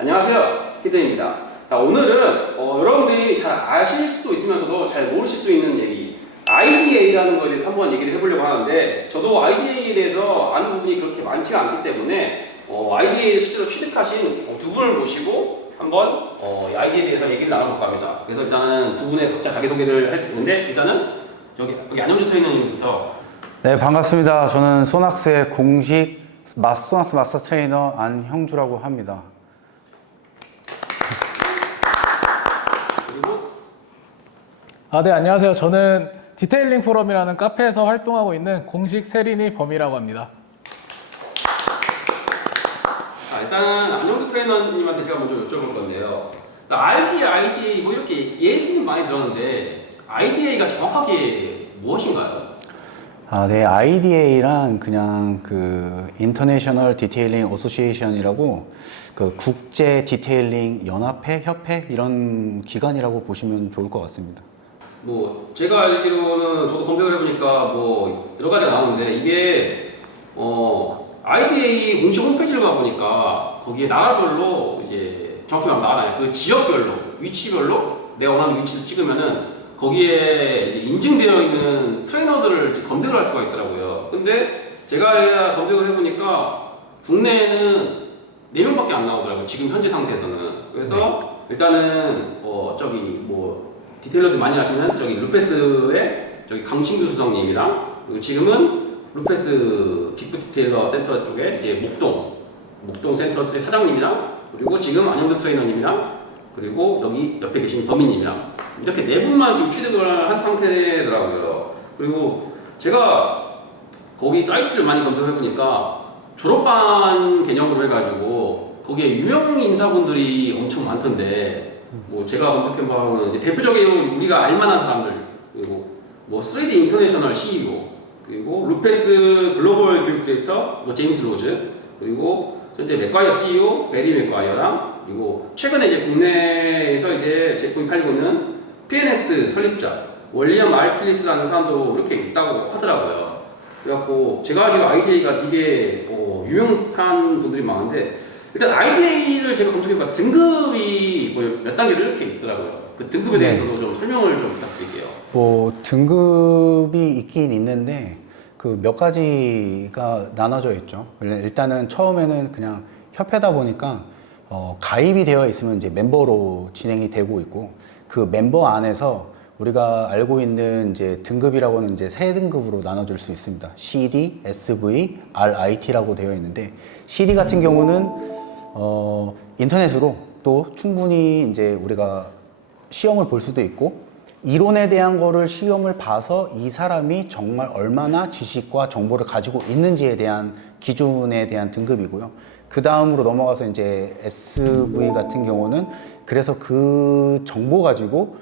안녕하세요, 히든입니다. 오늘은 여러분들이 잘 아실 수도 있으면서도 잘 모르실 수 있는 얘기, IDA라는 거에 대해서 한번 얘기를 해보려고 하는데, 저도 IDA에 대해서 아는 부분이 그렇게 많지가 않기 때문에 IDA를 실제로 취득하신 두 분을 모시고 한번 IDA에 대해서 얘기를 나눠볼까 합니다. 그래서 일단은 두 분의 각자 자기소개를 할 텐데, 일단은 여기 안영주 트레이너님부터. 네, 반갑습니다. 저는 소낙스의 공식 소낙스 마스터 트레이너 안형주라고 합니다. 네, 안녕하세요. 저는 디테일링 포럼이라는 카페에서 활동하고 있는 공식 세린이 범이라고 합니다. 일단은 안영주 트레이너님한테 제가 먼저 여쭤볼 건데요. IDA 뭐 이렇게 얘기는 많이 들었는데 IDA가 정확하게 무엇인가요? 네, IDA란 그냥 그 인터내셔널 디테일링 어소시에이션이라고 그 국제 디테일링 연합회, 협회 이런 기관이라고 보시면 좋을 것 같습니다. 뭐 제가 알기로는 저도 검색을 해보니까 뭐 여러 가지가 나오는데 이게 IDA 공식 홈페이지를 가보니까 거기에 나라별로 이제 정확히 말하면 나라 그 지역별로 위치별로 내가 원하는 위치를 찍으면은 거기에 이제 인증되어 있는 트레이너들을 검색을 할 수가 있더라고요. 근데 제가 검색을 해보니까 국내에는 4명밖에 안 나오더라고요. 지금 현재 상태에서는. 그래서 일단은 저기 뭐 디테일러들 많이 하시는 저기 루페스의 저기 강신규 수석님이랑 그리고 지금은 루페스 빅브 디테일러 센터 쪽에 이제 목동 센터 쪽 사장님이랑 그리고 지금 안영주 트레이너님이랑 그리고 여기 옆에 계신 범인님이랑 이렇게 4분만 지금 취득을 한 상태더라고요. 그리고 제가 거기 사이트를 많이 검색해 보니까 졸업반 개념으로 해가지고 거기에 유명 인사분들이 엄청 많던데 뭐 제가 검색해 보면 대표적으로 우리가 알만한 사람들 그리고 뭐 3D 인터내셔널 CEO 그리고 루페스 글로벌 교육 디렉터 뭐 제임스 로즈 그리고 현재 맥과이어 CEO 베리 맥과이어랑 그리고 최근에 이제 국내에서 이제 제품이 팔리고 있는 PNS 설립자 월리엄 알필리스라는 사람도 이렇게 있다고 하더라고요. 그래갖고 제가 알기로 IDA가 되게 유명한 분들이 많은데 일단 IDA를 제가 검색해보니까 등급이 뭐 몇 단계로 이렇게 있더라고요. 그 등급에 대해서도 좀 설명을 좀 부탁드릴게요. 뭐 등급이 있긴 있는데 그 몇 가지가 나눠져 있죠. 일단은 처음에는 그냥 협회다 보니까 가입이 되어 있으면 이제 멤버로 진행이 되고 있고 그 멤버 안에서 우리가 알고 있는 이제 등급이라고는 이제 3등급으로 나눠줄 수 있습니다. CD, SV, RIT라고 되어 있는데 CD 같은 경우는 인터넷으로 또 충분히 이제 우리가 시험을 볼 수도 있고 이론에 대한 거를 시험을 봐서 이 사람이 정말 얼마나 지식과 정보를 가지고 있는지에 대한 기준에 대한 등급이고요. 그 다음으로 넘어가서 이제 SV 같은 경우는 그래서 그 정보 가지고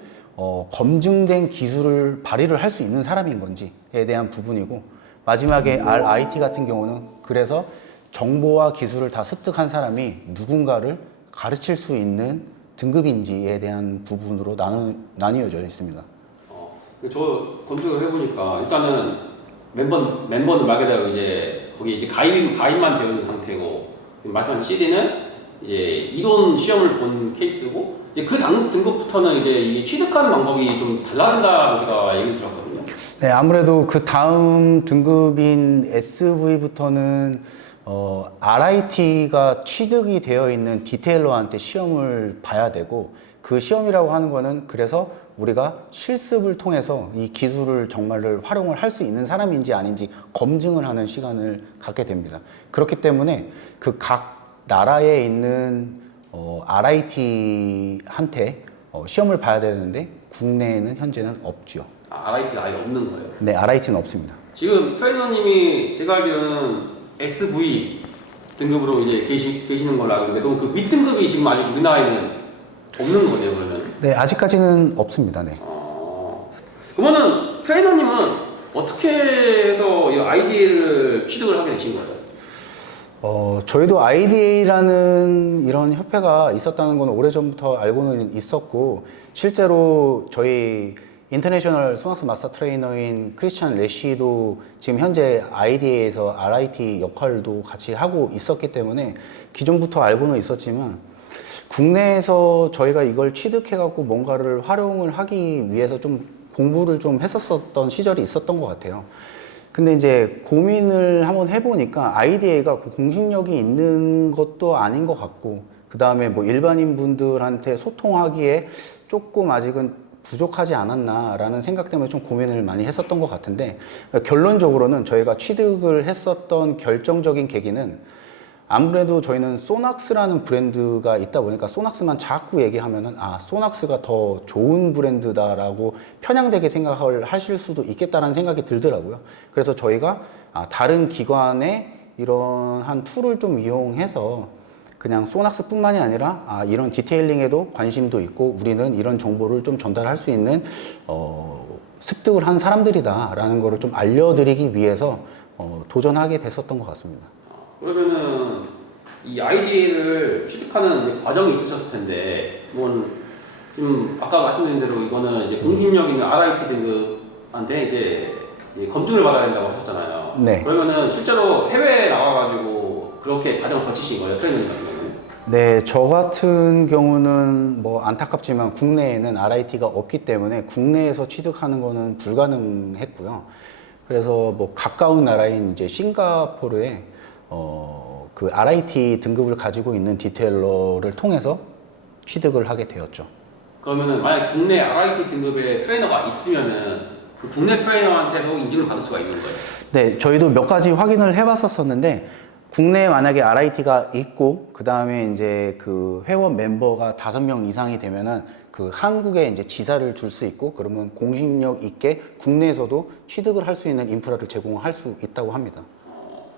검증된 기술을 발휘를 할 수 있는 사람인 건지에 대한 부분이고 마지막에 RIT 같은 경우는 그래서 정보와 기술을 다 습득한 사람이 누군가를 가르칠 수 있는 등급인지에 대한 부분으로 나뉘어져 있습니다. 저 검색을 해보니까 일단은 멤버는 말 그대로 이제 거기 이제 가입만 되어 있는 상태고 말씀하신 CD는 이제 이론 시험을 본 케이스고 이제 그 등급부터는 이제 이 취득하는 방법이 좀 달라진다고 제가 얘기를 들었거든요. 네, 아무래도 그 다음 등급인 SV부터는 RIT가 취득이 되어 있는 디테일러한테 시험을 봐야 되고 그 시험이라고 하는 거는 그래서 우리가 실습을 통해서 이 기술을 정말로 활용을 할 수 있는 사람인지 아닌지 검증을 하는 시간을 갖게 됩니다. 그렇기 때문에 그 각 나라에 있는 RIT한테 시험을 봐야 되는데 국내에는 현재는 없죠. RIT가 아예 없는 거예요? 네, RIT는 없습니다. 지금 트레이너님이 제가 알기로는 SV 등급으로 이제 계시는 걸로 알고 있는데 그럼 그 윗등급이 지금 아직 우리나라에는 없는 거네요, 그러면? 네, 아직까지는 없습니다. 네. 그러면은 트레이너님은 어떻게 해서 이 IDA를 취득을 하게 되신 거예요? 저희도 IDA라는 이런 협회가 있었다는 건 오래전부터 알고는 있었고 실제로 저희 인터내셔널 소낙스 마스터 트레이너인 크리스찬 레시도 지금 현재 IDA에서 RIT 역할도 같이 하고 있었기 때문에 기존부터 알고는 있었지만 국내에서 저희가 이걸 취득해갖고 뭔가를 활용을 하기 위해서 좀 공부를 좀 했었던 시절이 있었던 것 같아요. 근데 이제 고민을 한번 해보니까 IDA가 그 공식력이 있는 것도 아닌 것 같고, 그 다음에 뭐 일반인 분들한테 소통하기에 조금 아직은 부족하지 않았나라는 생각 때문에 좀 고민을 많이 했었던 것 같은데, 결론적으로는 저희가 취득을 했었던 결정적인 계기는 아무래도 저희는 소낙스라는 브랜드가 있다 보니까 소낙스만 자꾸 얘기하면은 소낙스가 더 좋은 브랜드다라고 편향되게 생각을 하실 수도 있겠다라는 생각이 들더라고요. 그래서 저희가 다른 기관의 이런 한 툴을 좀 이용해서 그냥 소낙스뿐만이 아니라 이런 디테일링에도 관심도 있고 우리는 이런 정보를 좀 전달할 수 있는 습득을 한 사람들이다라는 거를 좀 알려드리기 위해서 도전하게 됐었던 것 같습니다. 그러면은 이 IDA를 취득하는 이제 과정이 있으셨을 텐데, 이건 지금 아까 말씀드린 대로 이거는 이제 공신력 있는 RIT 등급한테 이제 검증을 받아야 된다고 하셨잖아요. 네. 그러면은 실제로 해외에 나가가지고 그렇게 과정을 거치신 거예요, 트레이닝 같은 경우는? 네, 저 같은 경우는 뭐 안타깝지만 국내에는 RIT가 없기 때문에 국내에서 취득하는 거는 불가능했고요. 그래서 뭐 가까운 나라인 이제 싱가포르에 그 RIT 등급을 가지고 있는 디테일러를 통해서 취득을 하게 되었죠. 그러면은 만약 국내 RIT 등급의 트레이너가 있으면은 그 국내 트레이너한테도 인증을 받을 수가 있는 거예요? 네, 저희도 몇 가지 확인을 해봤었었는데 국내에 만약에 RIT가 있고 그 다음에 이제 그 회원 멤버가 5명 이상이 되면은 그 한국에 이제 지사를 줄 수 있고 그러면 공신력 있게 국내에서도 취득을 할 수 있는 인프라를 제공할 수 있다고 합니다.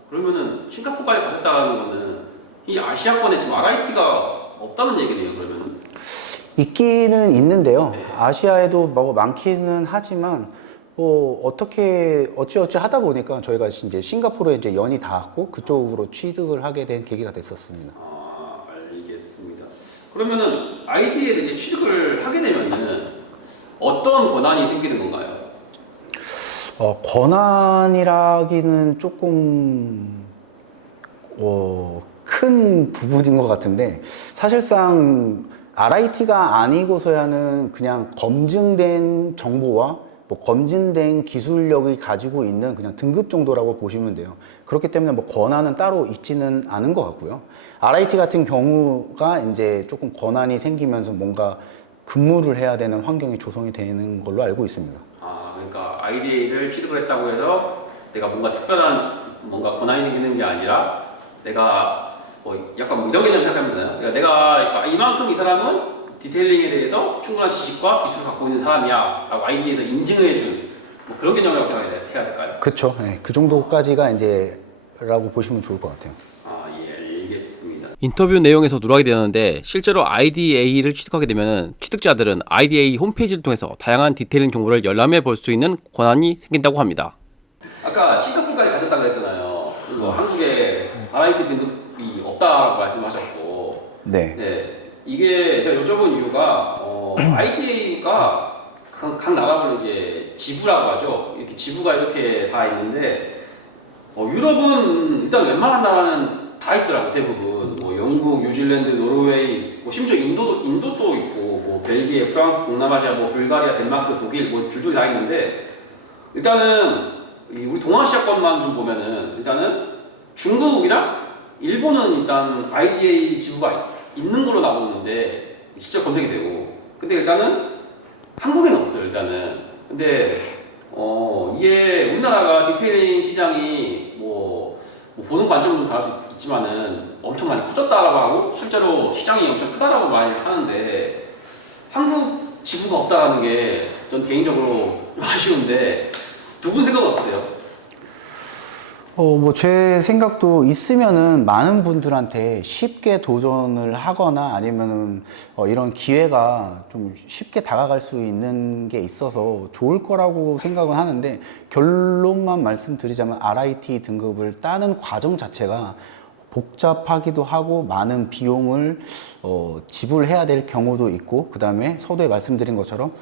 그러면은 싱가포르까지 가셨다는 거는 이 아시아권에 지금 RIT가 없다는 얘기네요, 그러면은? 있기는 있는데요. 네. 아시아에도 뭐 많기는 하지만 뭐 어떻게 어찌어찌 하다 보니까 저희가 이제 싱가포르에 이제 연이 닿았고 그쪽으로 취득을 하게 된 계기가 됐었습니다. 알겠습니다. 그러면은 ID에 이제 취득을 하게 되면은 어떤 권한이 생기는 건가요? 권한이라기는 조금 큰 부분인 것 같은데 사실상 RIT가 아니고서야는 그냥 검증된 정보와 뭐 검증된 기술력이 가지고 있는 그냥 등급 정도라고 보시면 돼요. 그렇기 때문에 뭐 권한은 따로 있지는 않은 것 같고요. RIT 같은 경우가 이제 조금 권한이 생기면서 뭔가 근무를 해야 되는 환경이 조성이 되는 걸로 알고 있습니다. 그러니까 IDA를 취득을 했다고 해서 내가 뭔가 특별한 뭔가 권한이 생기는 게 아니라 내가 뭐 약간 뭐 이런 개념 생각하면 되나요? 그러니까 이만큼 이 사람은 디테일링에 대해서 충분한 지식과 기술을 갖고 있는 사람이야 라고 IDA에서 인증해준 뭐 그런 개념이라고 생각해야 될까요? 그렇죠. 네, 그 정도까지가 이제 라고 보시면 좋을 것 같아요. 예, 알겠습니다. 인터뷰 내용에서 누락이 되었는데 실제로 IDA를 취득하게 되면 취득자들은 IDA 홈페이지를 통해서 다양한 디테일링 정보를 열람해 볼 수 있는 권한이 생긴다고 합니다. 아까 싱가포르까지 가셨다고 했잖아요. 그리고 한국에 RIT 등급이 없다고 말씀하셨고, 네. 이게 제가 여쭤본 이유가 IDA가 각 나라별로 이제 지부라고 하죠. 이렇게 지부가 이렇게 다 있는데 유럽은 일단 웬만한 나라는 다 있더라고 대부분. 뭐 영국, 뉴질랜드, 노르웨이, 뭐 심지어 인도도 있고, 뭐 벨기에, 프랑스, 동남아시아, 뭐 불가리아, 덴마크, 독일, 뭐 줄줄이 다 있는데 일단은 우리 동아시아권만 좀 보면은 일단은 중국이랑 일본은 일단 IDA 지부가 있는 걸로 나오는데 실제 검색이 되고, 근데 일단은 한국에는 없어요 일단은. 근데 이게 우리나라가 디테일링 시장이 뭐 보는 관점은 좀 다를 수 있지만은 엄청 많이 커졌다라고 하고 실제로 시장이 엄청 크다라고 많이 하는데 한국 지부가 없다라는 게 전 개인적으로 좀 아쉬운데 두 분 생각은 어떠세요? 뭐 제 생각도 있으면은 많은 분들한테 쉽게 도전을 하거나 아니면은 이런 기회가 좀 쉽게 다가갈 수 있는 게 있어서 좋을 거라고 생각은 하는데 결론만 말씀드리자면 RIT 등급을 따는 과정 자체가 복잡하기도 하고 많은 비용을 지불해야 될 경우도 있고 그 다음에 서두에 말씀드린 것처럼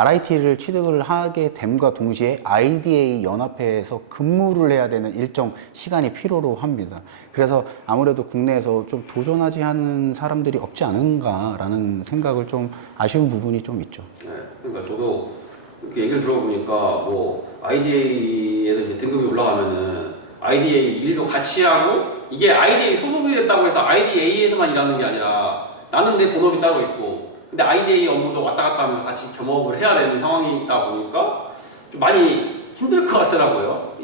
RIT를 취득을 하게 됨과 동시에 IDA 연합회에서 근무를 해야 되는 일정 시간이 필요로 합니다. 그래서 아무래도 국내에서 좀 도전하지 않은 사람들이 없지 않은가라는 생각을 좀 아쉬운 부분이 좀 있죠. 네, 그러니까 저도 이렇게 얘기를 들어보니까 뭐 IDA에서 이제 등급이 올라가면은 IDA 일도 같이 하고 이게 IDA 소속이 됐다고 해서 IDA에서만 일하는 게 아니라 나는 내 본업이 따로 있고 근데 IDA 업무도 왔다 갔다 하면서 같이 겸업을 해야 되는 상황이다 보니까 좀 많이 힘들 것 같더라고요.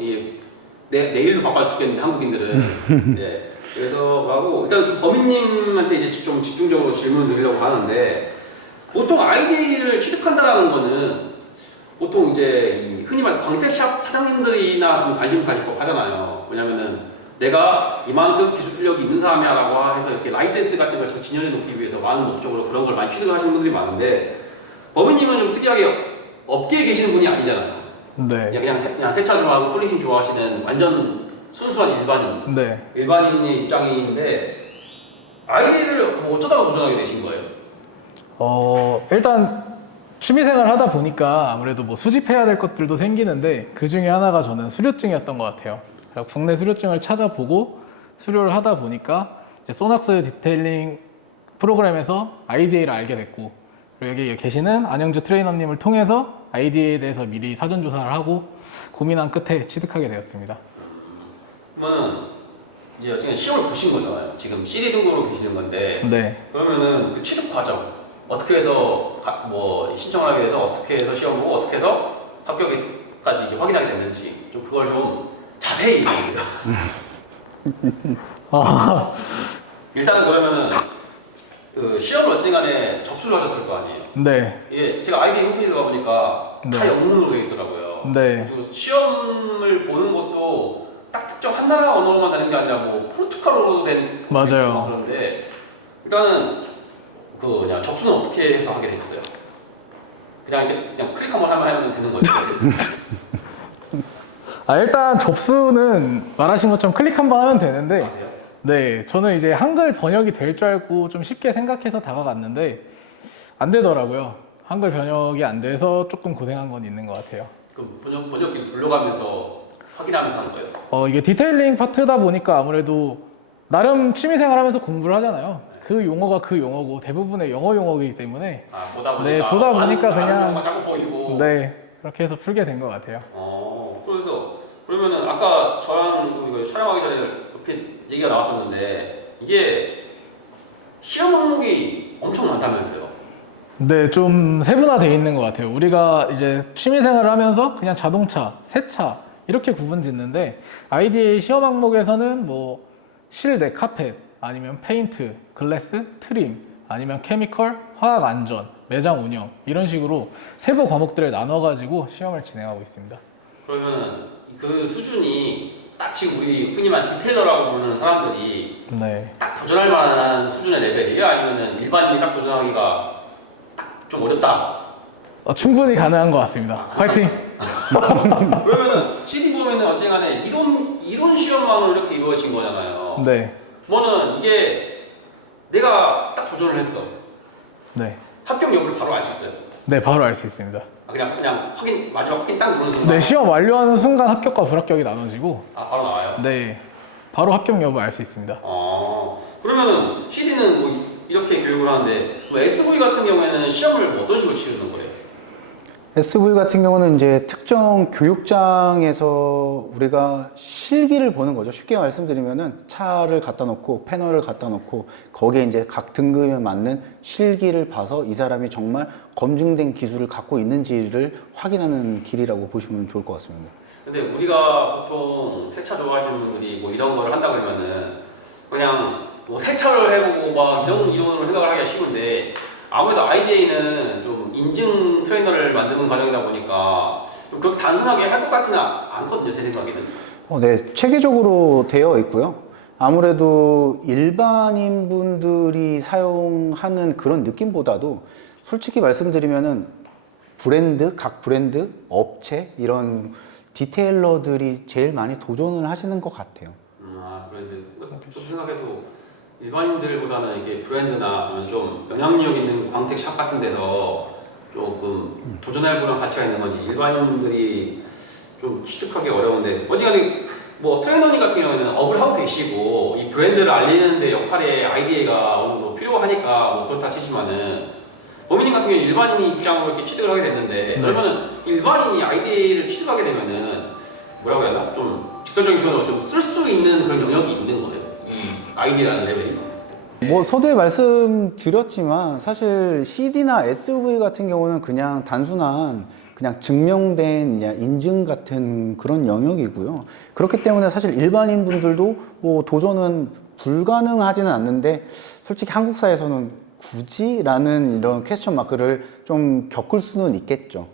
내일도 바빠 죽겠는데 한국인들은. 네. 그래서 하고 일단 좀 범인님한테 이제 좀 집중적으로 질문을 드리려고 하는데 보통 IDA를 취득한다라는 거는 보통 이제 이 흔히 말하는 광택샵 사장님들이나 좀 관심 가질 법 하잖아요. 왜냐면은 내가 이만큼 기술력이 있는 사람이야라고 해서 이렇게 라이센스 같은 걸 진열해 놓기 위해서 많은 목적으로 그런 걸 많이 취득을 하시는 분들이 많은데 범인님은 좀 특이하게 업계에 계시는 분이 아니잖아요. 네. 그냥 세차 좋아하고 폴리싱 좋아하시는 완전 순수한 일반인. 네. 일반인의 입장인데 아이디를 뭐 어쩌다가 도전하게 되신 거예요? 일단 취미생활 하다 보니까 아무래도 뭐 수집해야 될 것들도 생기는데 그 중에 하나가 저는 수료증이었던 것 같아요. 그래서 국내 수료증을 찾아보고 수료를 하다 보니까 이제 소낙스 디테일링 프로그램에서 IDA를 알게 됐고 그리고 여기 계시는 안영주 트레이너님을 통해서 IDA에 대해서 미리 사전 조사를 하고 고민한 끝에 취득하게 되었습니다. 그러면 이제 어쨌든 시험을 보신 거잖아요. 지금 CD 등급으로 계시는 건데 네. 그러면은 그 취득 과정 어떻게 해서 뭐 신청을 하게 돼서 어떻게 해서 시험 보고 어떻게 해서 합격까지 이제 확인하게 됐는지 좀 그걸 좀 자세히 얘기해주세요. 일단은 그러면은 그 시험을 어쨌든간에 접수를 하셨을 거 아니에요. 네. 예, 제가 아이디 홈페이지 가보니까 네. 다 영문으로 되어 있더라고요. 네. 그리고 시험을 보는 것도 딱 특정 한 나라 언어로만 되는 게 아니라 뭐 포르투갈어로 된 맞아요. 그런데 일단은 그 그냥 접수는 어떻게 해서 하게 됐어요? 그냥 이렇게 그냥 클릭 한번 하면 되는 거죠. 일단 접수는 말하신 것처럼 클릭 한번 하면 되는데 아, 그래요? 네, 저는 이제 한글 번역이 될 줄 알고 좀 쉽게 생각해서 다가갔는데 안 되더라고요. 한글 번역이 안 돼서 조금 고생한 건 있는 것 같아요. 그럼 번역기를 돌려가면서 확인하면서 하는 거예요? 이게 디테일링 파트다 보니까 아무래도 나름 취미생활 하면서 공부를 하잖아요. 그 용어가 그 용어고 대부분의 영어 용어이기 때문에 보다 보니까 네, 보다 보니까 그냥 자꾸 보이고. 네, 그렇게 해서 풀게 된 것 같아요. 그래서 그러면은 아까 저랑 이거 촬영하기 전에 옆에 얘기가 나왔었는데 이게 시험 항목이 엄청 많다면서요? 네, 좀 세분화되어 있는 것 같아요. 우리가 이제 취미생활을 하면서 그냥 자동차, 세차 이렇게 구분짓는데 IDA 시험 항목에서는 뭐 실내, 카펫, 아니면 페인트, 글래스, 트림, 아니면 케미컬, 화학 안전, 매장 운영 이런 식으로 세부 과목들을 나눠가지고 시험을 진행하고 있습니다. 그러면 그 수준이 딱 지금 우리 흔히 말 디테일러라고 부르는 사람들이 네. 딱 도전할 만한 수준의 레벨이에요? 아니면은 일반인이 딱 도전하기가 딱 좀 어렵다? 충분히 가능한 것 같습니다. 화이팅! 그러면은 CD 보면은 어쨌간에 이론 시험만으로 이렇게 이루어진 거잖아요. 네. 그러면은 이게 내가 딱 도전을 했어. 네. 합격 여부를 바로 알 수 있어요. 네, 바로 알 수 있습니다. 그냥 마지막 확인 딱 누르는 순간. 네, 시험 완료하는 순간 합격과 불합격이 나눠지고 바로 나와요. 네, 바로 합격 여부 알 수 있습니다. 그러면은 CD는 뭐 이렇게 교육을 하는데 뭐 SV 같은 경우에는 시험을 뭐 어떤 식으로 치르는 거예요? SV 같은 경우는 이제 특정 교육장에서 우리가 실기를 보는 거죠. 쉽게 말씀드리면은 차를 갖다 놓고 패널을 갖다 놓고 거기에 이제 각 등급에 맞는 실기를 봐서 이 사람이 정말 검증된 기술을 갖고 있는지를 확인하는 길이라고 보시면 좋을 것 같습니다. 근데 우리가 보통 세차 좋아하시는 분들이 뭐 이런 거를 한다 그러면은 그냥 뭐 세차를 해보고 막 이론으로 생각을 하기가 쉬운데 아무래도 IDA는 좀 인증 트레이너를 만드는 과정이다 보니까 좀 그렇게 단순하게 할 것 같지는 않거든요, 제 생각에는. 네, 체계적으로 되어 있고요. 아무래도 일반인 분들이 사용하는 그런 느낌보다도 솔직히 말씀드리면은 각 브랜드, 업체 이런 디테일러들이 제일 많이 도전을 하시는 것 같아요. 브랜드. 좀 생각해도 일반인들보다는 이게 브랜드나 아니면 좀 영향력 있는 광택샵 같은 데서 조금 도전해보는 가치가 있는 건지 일반인들이 좀 취득하기 어려운데 어지간히 뭐 트레이너님 같은 경우에는 업을 하고 계시고 이 브랜드를 알리는 데 역할에 아이디어가 어느 정도 필요하니까 뭐 그렇다 치지만은 범인님 같은 경우는 일반인 입장으로 이렇게 취득을 하게 됐는데 그러면은 일반인이 아이디어를 취득하게 되면은 뭐라고 해야 되나 좀 직설적인 표현으로 좀 쓸 수 있는 그런 영역이 있는 거예요. 이 아이디어라는 레벨이. 뭐 서두에 말씀드렸지만 사실 CD나 SV 같은 경우는 그냥 단순한 그냥 증명된 그냥 인증 같은 그런 영역이고요. 그렇기 때문에 사실 일반인 분들도 뭐 도전은 불가능하지는 않는데 솔직히 한국사에서는 굳이라는 이런 퀘스천 마크를 좀 겪을 수는 있겠죠.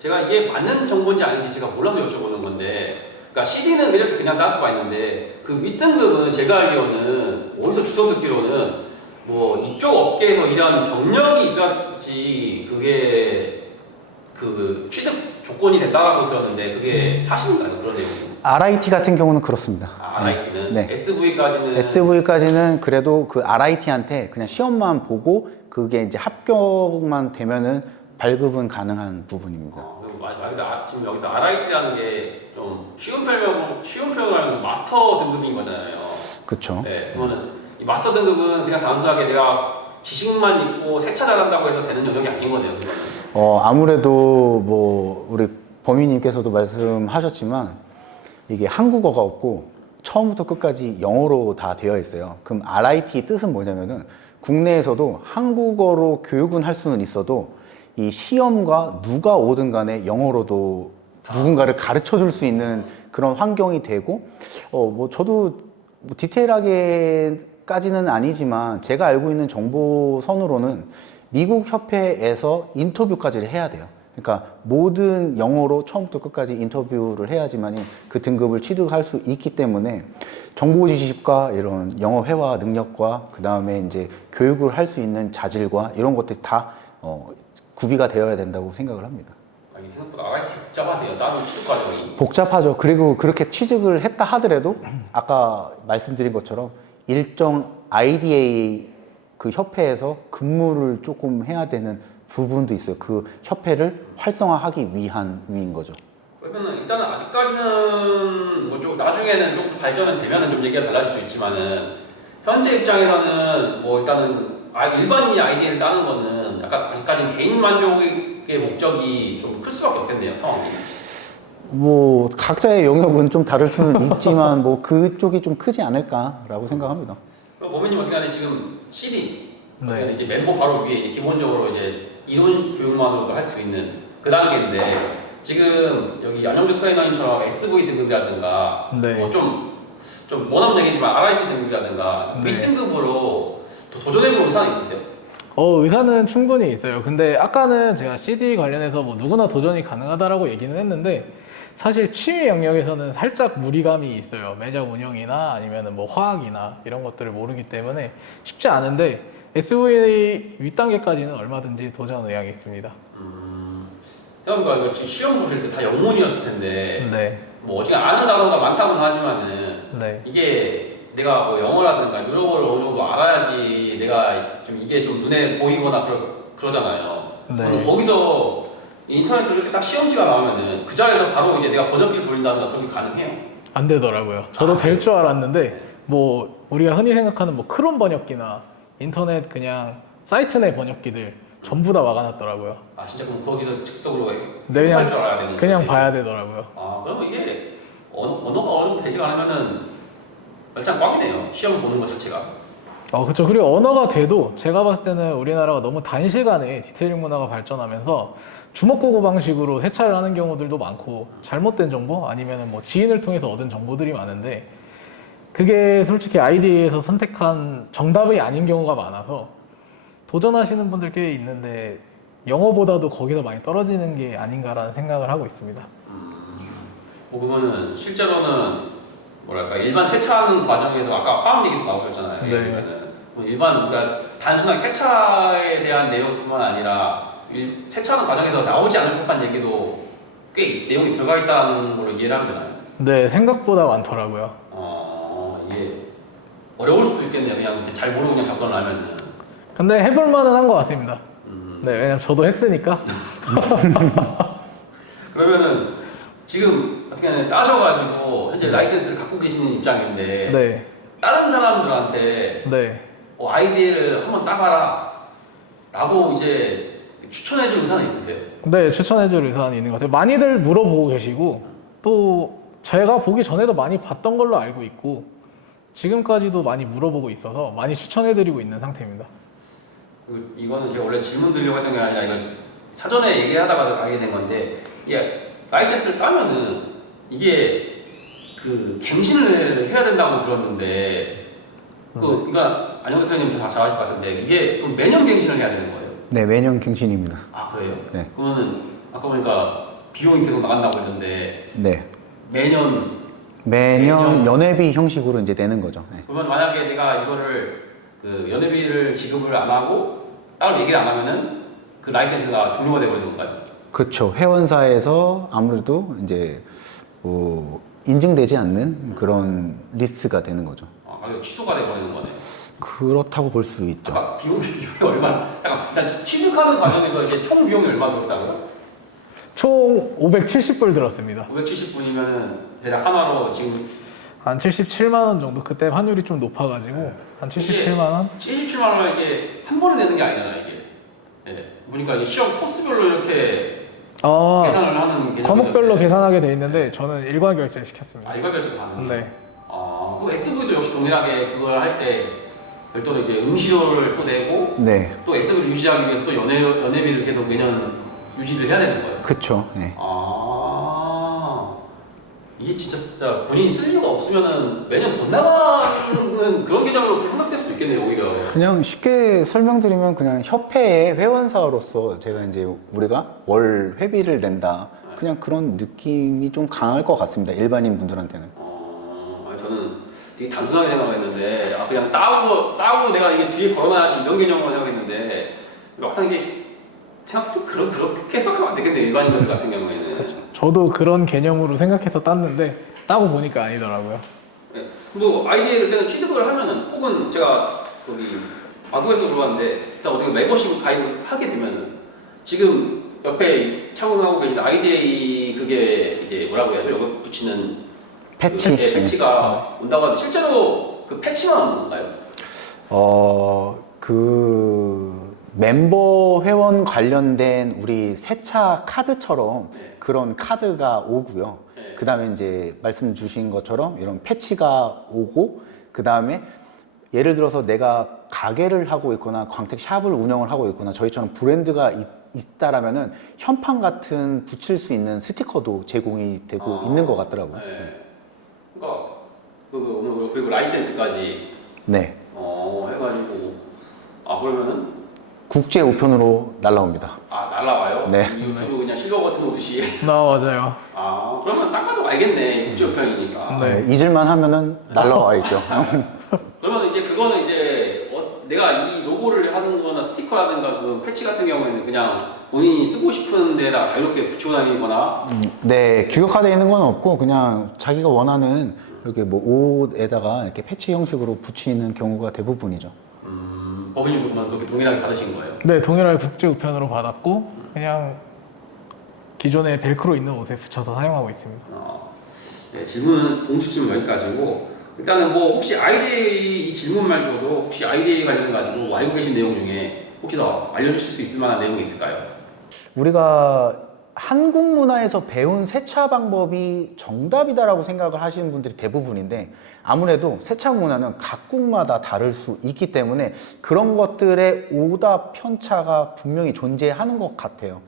제가 이게 맞는 정보인지 아닌지 제가 몰라서 여쭤보는 건데 그러니까 CD는 이렇게 그냥 날 수가 있는데 그 윗등급은 제가 알기로는 어디서 주워 듣기로는 뭐 이쪽 업계에서 일하는 경력이 있어야지 그게 그 취득 조건이 됐다라고 들었는데 그게 사실인가요? 그런 내용이? RIT 같은 경우는 그렇습니다. RIT는? 네. SV까지는? SV까지는 그래도 그 RIT한테 그냥 시험만 보고 그게 이제 합격만 되면은 발급은 가능한 부분입니다. 그리고 지금 여기서 RIT라는 게 좀 쉬운 표현을 하면 마스터 등급인 거잖아요. 그렇죠. 네, 그러면은 이 마스터 등급은 그냥 단순하게 내가 지식만 있고 세차 잘한다고 해서 되는 영역이 아닌 거네요. 그거는. 아무래도 뭐 우리 범인님께서도 말씀하셨지만 이게 한국어가 없고 처음부터 끝까지 영어로 다 되어 있어요. 그럼 RIT 뜻은 뭐냐면은 국내에서도 한국어로 교육은 할 수는 있어도 이 시험과 누가 오든 간에 영어로도 누군가를 가르쳐 줄 수 있는 그런 환경이 되고 뭐 저도 뭐 디테일하게까지는 아니지만 제가 알고 있는 정보선으로는 미국 협회에서 인터뷰까지를 해야 돼요. 그러니까 모든 영어로 처음부터 끝까지 인터뷰를 해야지만이 그 등급을 취득할 수 있기 때문에 정보 지식과 이런 영어 회화 능력과 그 다음에 이제 교육을 할 수 있는 자질과 이런 것들이 다 구비가 되어야 된다고 생각을 합니다. 아니, 생각보다 RIT 복잡하네요. 나는 취득 과정이. 복잡하죠. 그리고 그렇게 취직을 했다 하더라도 아까 말씀드린 것처럼 일정 IDA 그 협회에서 근무를 조금 해야 되는 부분도 있어요. 그 협회를 활성화하기 위한 거죠. 그러면 일단은 아직까지는 뭐 좀 나중에는 조금 발전은 되면은 좀 얘기가 달라질 수 있지만은 현재 입장에서는 뭐 일단은 일반인이 아이디를 따는 거는 약간 아직까지는 개인 만족의 목적이 좀 클 수밖에 없겠네요, 상황이. 뭐 각자의 영역은 좀 다를 수는 있지만 뭐 그쪽이 좀 크지 않을까라고 생각합니다. 그럼 모미님 어떻게 하냐 지금 CD 네. 이제 멤버 바로 위에 이제 기본적으로 이제 이론 교육만으로도 할 수 있는 그 단계인데 지금 여기 양영주 트레이너님처럼 SV 등급이라든가 네. 뭐좀 원하는 얘기지만 RIT 등급이라든가 네. 윗등급으로 도전해볼 의사는 있으세요? 의사는 충분히 있어요. 근데 아까는 제가 CD 관련해서 뭐 누구나 도전이 가능하다라고 얘기는 했는데 사실 취미 영역에서는 살짝 무리감이 있어요. 매장 운영이나 아니면 뭐 화학이나 이런 것들을 모르기 때문에 쉽지 않은데 SV 윗단계까지는 얼마든지 도전 의향이 있습니다. 그러니까 이거 지금 시험 보실 때 다 영문이었을 텐데 네. 뭐 어떻게 아는 단어가 많다고는 하지만은 네. 이게 내가 뭐 영어라든가 유럽어를 어느 정도 알아야지 내가 좀 이게 좀 눈에 보이거나 그러잖아요. 네. 그럼 거기서 인터넷으로 이렇게 딱 시험지가 나오면은 그 자리에서 바로 이제 내가 번역기를 돌린다든가 그런 게 가능해요? 안 되더라고요. 저도 될 줄 알았는데 뭐 우리가 흔히 생각하는 뭐 크롬 번역기나 인터넷 그냥 사이트 내 번역기들 전부 다 막아놨더라고요. 아 진짜 그럼 거기서 즉석으로 네, 할 줄 알아야 되는 그냥 거지? 봐야 되더라고요. 아 그러면 이게 언어가 어느 정도 되지 않으면은 일단 꽉이네요. 시험 보는 것 자체가. 그렇죠. 그리고 언어가 돼도 제가 봤을 때는 우리나라가 너무 단시간에 디테일링 문화가 발전하면서 주먹구구 방식으로 세차를 하는 경우들도 많고 잘못된 정보 아니면 뭐 지인을 통해서 얻은 정보들이 많은데 그게 솔직히 아이디에서 선택한 정답이 아닌 경우가 많아서 도전하시는 분들 꽤 있는데 영어보다도 거기서 많이 떨어지는 게 아닌가라는 생각을 하고 있습니다. 뭐 그러면은 실제로는 뭐랄까 일반 세차하는 과정에서 아까 화학 얘기도 나오셨잖아요. 네. 그러면은 뭐 일반 그러니까 단순한 세차에 대한 내용뿐만 아니라 세차하는 과정에서 나오지 않을 법한 얘기도 꽤 내용이 들어가 있다는 걸로 이해를 하면 되나요? 네, 생각보다 많더라고요. 이게 어려울 수도 있겠네요. 그냥 잘 모르고 그냥 접근을 하면은. 근데 해볼 만은 한 것 같습니다. 네, 왜냐면 저도 했으니까. 그러면은 지금 어떻게 하냐 따셔가지고 현재 라이센스를 갖고 계시는 입장인데 네, 다른 사람들한테 네. 아이디를 한번 따봐라 라고 이제 추천해줄 의사는 있으세요? 네, 추천해줄 의사는 있는 것 같아요. 많이들 물어보고 계시고, 또 제가 보기 전에도 많이 봤던 걸로 알고 있고, 지금까지도 많이 물어보고 있어서 많이 추천해드리고 있는 상태입니다. 이거는 제가 원래 질문 드리려고 했던 게 아니라 이거 사전에 얘기하다가 알게 된 건데 이게 라이센스를 따면은 이게 그 갱신을 해야 된다고 들었는데 이거 안영수 선생님 다 잘 아실 것 같은데 이게 그럼 매년 갱신을 해야 되는 거예요? 네, 매년 갱신입니다. 아 그래요? 네. 그러면은 아까 보니까 비용이 계속 나간다고 했는데 네. 매년 연회비 형식으로 이제 내는 거죠. 네. 그러면 만약에 내가 이거를 그 연회비를 지급을 안 하고 따로 얘기를 안 하면은 그 라이센스가 종료가 돼버리는 건가요? 그렇죠. 회원사에서 아무래도 이제 인증되지 않는 그런 리스트가 되는 거죠. 아, 취소가 돼버리는 거네. 그렇다고 볼 수 있죠. 잠깐 비용이 얼마? 잠깐 일단 취득하는 과정에서 이제 총 비용이 얼마 들었다고요? 총 570불 들었습니다. 570분이면은 대략 하나로 지금 한 77만 원 정도. 그때 환율이 좀 높아가지고 한 77만 원. 77만 원을 이게 한 번에 내는 게 아니잖아요 이게. 네. 보니까 이게 시험 코스별로 이렇게 계산을 하는 개념인데. 과목별로 계산하게 돼 있는데 저는 일괄 결제를 시켰습니다. 아 일괄결제도 가능해요? 네. 또 SV도 역시 동일하게 그걸 할 때 별도로 이제 응시료를 또 내고 네. 또 SV를 유지하기 위해서 또 연회비를 계속 매년 유지를 해야 되는 거예요. 그쵸. 네. 이게 진짜 본인이 쓸 일가 없으면은 매년 돈 나가는 그런 개념으로 생각될 수도 있겠네요 오히려. 그냥 쉽게 설명드리면 그냥 협회의 회원사로서 제가 이제 우리가 월 회비를 낸다. 그냥 그런 느낌이 좀 강할 것 같습니다. 일반인 분들한테는. 저는 되게 단순하게 생각했는데 그냥 따고 내가 이게 뒤에 걸어놔야지 이런 개념으로 생각했는데 막상 이게 생각해보면 그렇게 생각하면 안 되겠네요 일반인들 같은 경우에는. 저도 그런 개념으로 생각해서 땄는데 따고 보니까 아니더라고요. 네. 뭐 아이디를 일단 취득을 하면은 혹은 제가 거기 과거에도 들어봤는데 일단 어떻게 멤버십 가입을 하게 되면은 지금 옆에 착용하고 계신 IDA 그게 이제 뭐라고 해야죠? 여기 붙이는 패치. 패치가 온다고 하는데 실제로 그 패치만 오는 건가요? 그 멤버 회원 관련된 우리 세차 카드처럼 네. 그런 카드가 오고요. 네. 그 다음에 이제 말씀 주신 것처럼 이런 패치가 오고, 그 다음에 예를 들어서 내가 가게를 하고 있거나 광택 샵을 운영을 하고 있거나 저희처럼 브랜드가 있다라면은 현판 같은 붙일 수 있는 스티커도 제공이 되고 있는 것 같더라고요. 네. 그러니까 그리고 라이센스까지 네. 해가지고 그러면은 국제 우편으로 날라옵니다. 날라와요? 네. 유튜브 그냥 실버 버튼 오듯이. 맞아요. 그러면 딱 봐도 알겠네 국제우편이니까. 네. 잊을만 하면은 날라와 있죠. 그러면 이제 그거는 이제 내가 이 로고를 하는 거나 스티커라든가 그 패치 같은 경우에는 그냥 본인이 쓰고 싶은 데다가 자유롭게 붙이고 다니거나. 네, 규격화되어 있는 건 없고 그냥 자기가 원하는 이렇게 뭐 옷에다가 이렇게 패치 형식으로 붙이는 경우가 대부분이죠. 법인님도 그렇게 동일하게 받으신 거예요? 네, 동일하게 국제 우편으로 받았고 그냥 기존에 벨크로 있는 옷에 붙여서 사용하고 있습니다. 네, 질문은 공식 질문 여기까지고 일단은 뭐 혹시 IDA 이 질문 말고도 혹시 IDA 관련 가지고 알고 계신 내용 중에 혹시 더 알려주실 수 있을 만한 내용이 있을까요? 우리가 한국 문화에서 배운 세차 방법이 정답이다라고 생각을 하시는 분들이 대부분인데, 아무래도 세차 문화는 각국마다 다를 수 있기 때문에 그런 것들의 오답 편차가 분명히 존재하는 것 같아요.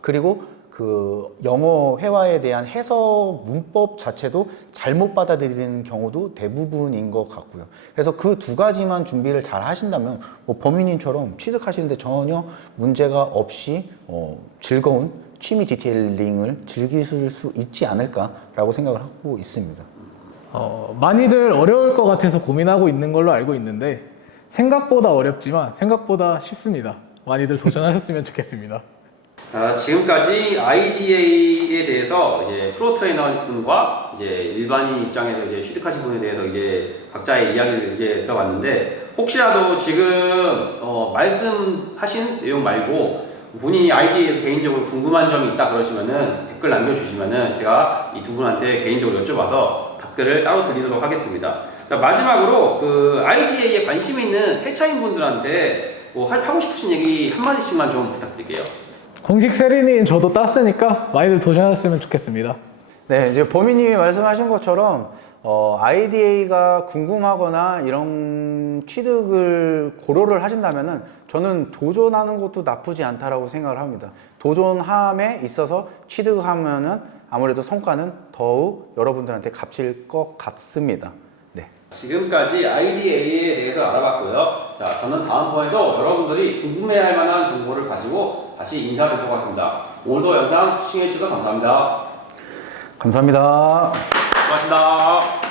그리고 그 영어 회화에 대한 해석 문법 자체도 잘못 받아들이는 경우도 대부분인 것 같고요. 그래서 그 두 가지만 준비를 잘 하신다면 뭐 범인님처럼 취득하시는데 전혀 문제가 없이 즐거운 취미 디테일링을 즐기실 수 있지 않을까라고 생각을 하고 있습니다. 많이들 어려울 것 같아서 고민하고 있는 걸로 알고 있는데 생각보다 어렵지만 생각보다 쉽습니다. 많이들 도전하셨으면 좋겠습니다. 지금까지 IDA에 대해서 이제 프로 트레이너분과 이제 일반인 입장에서 이제 취득하신 분에 대해서 이제 각자의 이야기를 이제 들어봤는데 혹시라도 지금 말씀하신 내용 말고 본인이 아이디에서 개인적으로 궁금한 점이 있다 그러시면은 댓글 남겨주시면은 제가 이 두 분한테 개인적으로 여쭤봐서 답글을 따로 드리도록 하겠습니다. 자, 마지막으로 그 IDA에 관심 있는 세차인 분들한테 뭐 하고 싶으신 얘기 한마디씩만 좀 부탁드릴게요. 공식 세린인 저도 땄으니까 많이들 도전하셨으면 좋겠습니다. 네, 이제 범인님이 말씀하신 것처럼 IDA가 궁금하거나 이런 취득을 고려를 하신다면은 저는 도전하는 것도 나쁘지 않다라고 생각을 합니다. 도전함에 있어서 취득하면은 아무래도 성과는 더욱 여러분들한테 값질 것 같습니다. 네. 지금까지 IDA에 대해서 알아봤고요. 자, 저는 다음번에도 여러분들이 궁금해할 만한 정보를 가지고 다시 인사드리도록 하겠습니다. 오늘도 영상 시청해주셔서 감사합니다. 감사합니다. 고맙습니다.